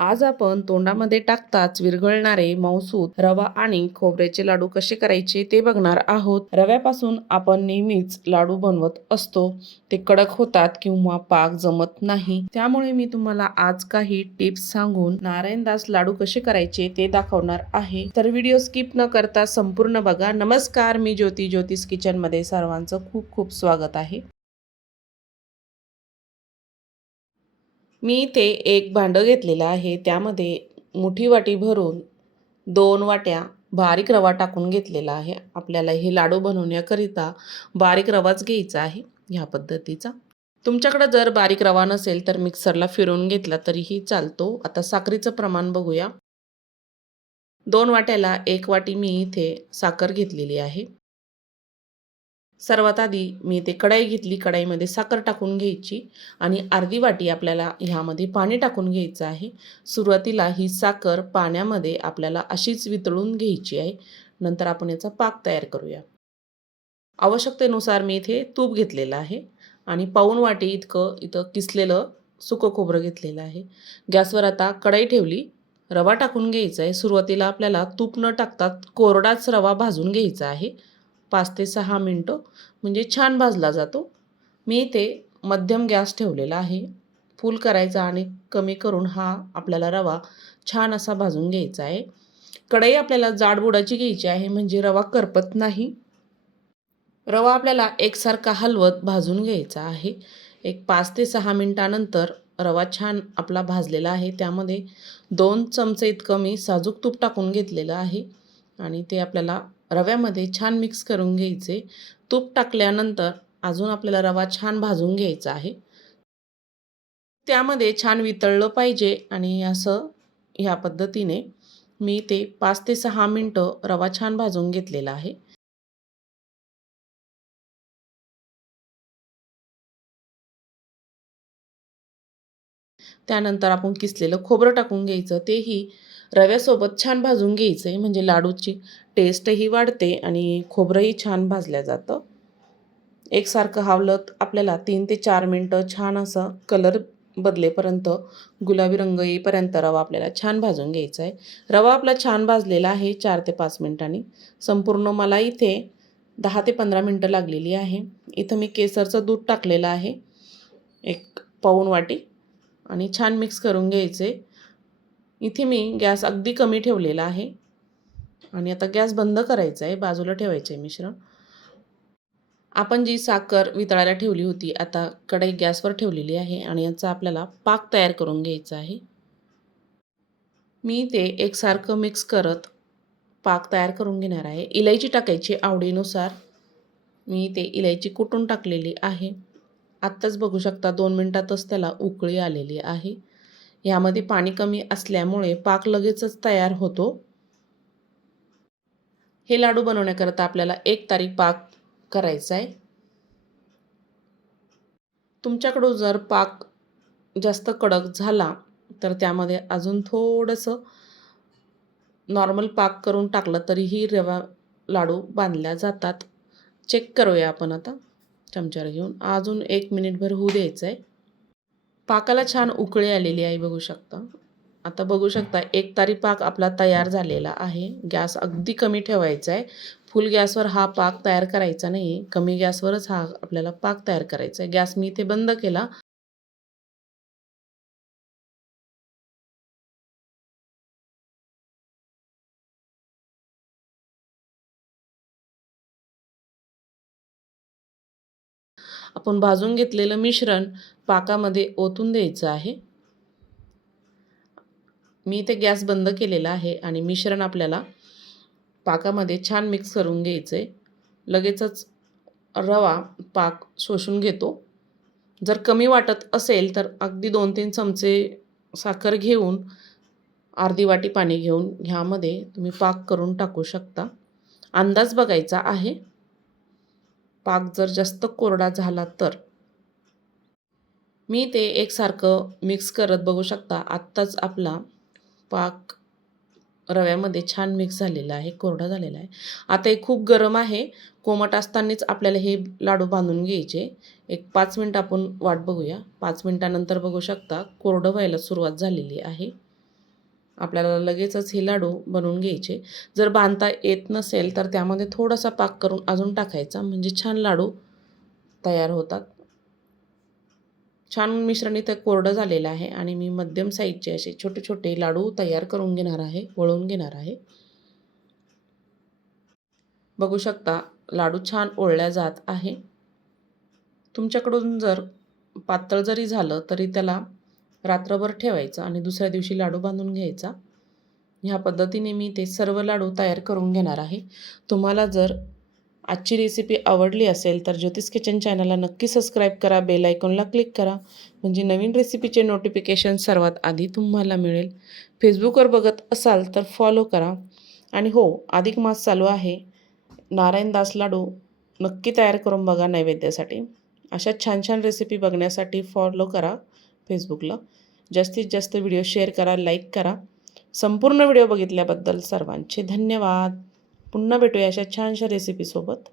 आज आपण तोंडामध्ये टाकताच विरघळणारे मऊसूत रवा आणि खोबऱ्याचे लाडू कसे करायचे ते बघणार आहोत. रव्यापासून आपण नेहमीच लाडू बनवत असतो. ते कडक होतात किंवा पाक जमत नाही. त्यामुळे मी तुम्हाला आज काही टिप्स सांगून नारायणदास लाडू कसे करायचे ते दाखवणार आहे. तर व्हिडिओ स्किप न करता संपूर्ण बघा. नमस्कार, मी ज्योतिष किचन मध्ये सर्वांचं खूप खूप स्वागत आहे. मी इथे एक भांडं घेतलेलं आहे. त्यामध्ये मोठी वाटी भरून 2 वाट्या बारीक रवा टाकून घेतलेला आहे. आपल्याला हे लाडू बनवण्याकरिता बारीक रवाच घ्यायचा आहे ह्या पद्धतीचा. तुमच्याकडे जर बारीक रवा नसेल तर मिक्सरला फिरवून घेतला तरीही चालतो. आता साखरेचं प्रमाण बघूया. 2 वाट्याला 1 वाटी मी इथे साखर घेतलेली आहे. सर्वात आधी मी इथे कढाई घेतली. कढाईमध्ये साखर टाकून घ्यायची आणि अर्धी वाटी आपल्याला ह्यामध्ये पाणी टाकून घ्यायचं आहे. सुरुवातीला ही साखर पाण्यामध्ये आपल्याला अशीच वितळून घ्यायची आहे. नंतर आपण याचा पाक तयार करूया. आवश्यकतेनुसार मी इथे तूप घेतलेलं आहे आणि पाऊण वाटी इतकं इथं किसलेलं सुकं खोबरं घेतलेलं आहे. गॅसवर आता कढाई ठेवली. रवा टाकून घ्यायचा आहे. सुरुवातीला आपल्याला तूप न टाकता कोरडाच रवा भाजून घ्यायचा आहे. 5 ते 6 मिनटं म्हणजे छान भाजला जातो. मी इथे मध्यम गॅस ठेवलेला आहे. फुल करायचा आणि कमी करून हा आपल्याला रवा छान असा भाजून घ्यायचा आहे. कढई आपल्याला जाडबुडाची घ्यायची आहे म्हणजे रवा करपत नाही. रवा आपल्याला एकसारखा हलवत भाजून घ्यायचा आहे. एक 5 ते 6 मिनिटानंतर रवा छान आपला भाजलेला आहे. त्यामध्ये 2 चमचे इतकं मी साजूक तूप टाकून घेतलेलं आहे आणि ते आपल्याला रव्यामध्ये छान मिक्स करून घ्यायचे. तूप टाकल्यानंतर अजून आपल्याला रवा छान भाजून घ्यायचा आहे. त्यामध्ये छान वितळलं पाहिजे आणि असं ह्या पद्धतीने मी ते 5 ते 6 मिनिटं रवा छान भाजून घेतलेला आहे. त्यानंतर आपण किसलेलं खोबरं टाकून घ्यायचं. तेही रव्यासोबत छान भाजून घ्यायचं आहे म्हणजे लाडूची टेस्टही वाढते आणि खोबरंही छान भाजलं जातं. एकसारखं हलवत आपल्याला 3 ते 4 मिनिटं छान असं कलर बदलेपर्यंत, गुलाबी रंग येईपर्यंत रवा आपल्याला छान भाजून घ्यायचा आहे. रवा आपला छान भाजलेला आहे 4 ते 5 मिनिटांनी. संपूर्ण मला इथे 10 ते 15 मिनिटं लागलेली आहे. इथं मी केसरचं दूध टाकलेलं आहे 1 पाऊण वाटी आणि छान मिक्स करून घ्यायचे. इथे मी गॅस अगदी कमी ठेवलेला आहे आणि आता गॅस बंद करायचा आहे. बाजूला ठेवायचं आहे मिश्रण. आपण जी साखर वितळायला ठेवली होती, आता कढई गॅसवर ठेवलेली आहे आणि याचा आपल्याला पाक तयार करून घ्यायचा आहे. मी ते एकसारखं मिक्स करत पाक तयार करून घेणार आहे. इलायची टाकायची आवडीनुसार. मी ते इलायची कुटून टाकलेली आहे. आत्ताच बघू शकता 2 मिनिटातच त्याला उकळी आलेली आहे. यामध्ये पाणी कमी असल्यामुळे पाक लगेचच तयार होतो. हे लाडू बनवण्याकरता आपल्याला 1 तारी पाक करायचा आहे. तुमच्याकडून जर पाक जास्त कडक झाला तर त्यामध्ये अजून थोडंसं नॉर्मल पाक करून टाकलं तरीही रवा लाडू बांधल्या जातात. चेक करूया आपण आता चमच्यावर घेऊन. अजून 1 मिनिटभर होऊ द्यायचं आहे. पाकाला छान उकळी आलेली आहे बघू शकता. आता बघू शकता 1 तारी पाक आपला तयार झालेला आहे. गॅस अगदी कमी ठेवायचा आहे. फुल गॅसवर हा पाक तयार करायचा नाही. कमी गॅसवरच हा आपल्याला पाक तयार करायचा आहे. गॅस मी इथे बंद केला. आपण भाजून घेतलेलं मिश्रण पाकामध्ये ओतून द्यायचं आहे. मी इथे गॅस बंद केलेला आहे आणि मिश्रण आपल्याला पाकामध्ये छान मिक्स करून घ्यायचं आहे. लगेचच रवा पाक शोषून घेतो. जर कमी वाटत असेल तर अगदी 2-3 चमचे साखर घेऊन अर्धी वाटी पाणी घेऊन ह्यामध्ये तुम्ही पाक करून टाकू शकता. अंदाज बघायचा आहे. पाक जर जास्त कोरडा झाला तर. मी ते एकसारखं मिक्स करत बघू शकता आत्ताच आपला पाक रव्यामध्ये छान मिक्स झालेला आहे, कोरडा झालेला आहे. आता हे खूप गरम आहे. कोमट असतानाच आपल्याला हे लाडू बांधून घ्यायचे. एक 5 मिनिट आपण वाट बघूया. 5 मिनिटानंतर बघू शकता कोरडं व्हायला सुरुवात झालेली आहे. आपल्याला लगेचच हे लाडू बनवून घ्यायचे. जर बांधता येत नसेल तर त्यामध्ये थोडासा पाक करून अजून टाकायचा, म्हणजे छान लाडू तयार होतात. छान मिश्रण इथं कोरडं झालेलं आहे आणि मी मध्यम साईजचे असे छोटे छोटे लाडू तयार करून घेणार आहे, वळून घेणार आहे. बघू शकता लाडू छान वळल्या जात आहे. तुमच्याकडून जर पातळ जरी झालं तरी त्याला रात्रभर ठेवायचं आणि दुसऱ्या दिवशी लाडू बांधून घ्यायचा. ह्या पद्धतीने मी ते सर्व लाडू तयार करून घेणार आहे. तुम्हाला जर आजची रेसिपी आवडली असेल तर ज्योतिष किचन चॅनलला नक्की सबस्क्राईब करा, बेल आयकॉनला क्लिक करा, म्हणजे नवीन रेसिपीचे नोटिफिकेशन सर्वात आधी तुम्हाला मिळेल. फेसबुकवर बघत असाल तर फॉलो करा. आणि हो, अधिक मास चालू आहे. नारायणदास लाडू नक्की तयार करून बघा नैवेद्यासाठी. अशा छान छान रेसिपी बघण्यासाठी फॉलो करा फेसबुकला. जास्तीत जास्त व्हिडिओ शेअर करा, लाईक करा. संपूर्ण व्हिडिओ बघितल्याबद्दल सर्वांचे धन्यवाद. पुन्हा भेटूया अशा छानशा रेसिपीसोबत.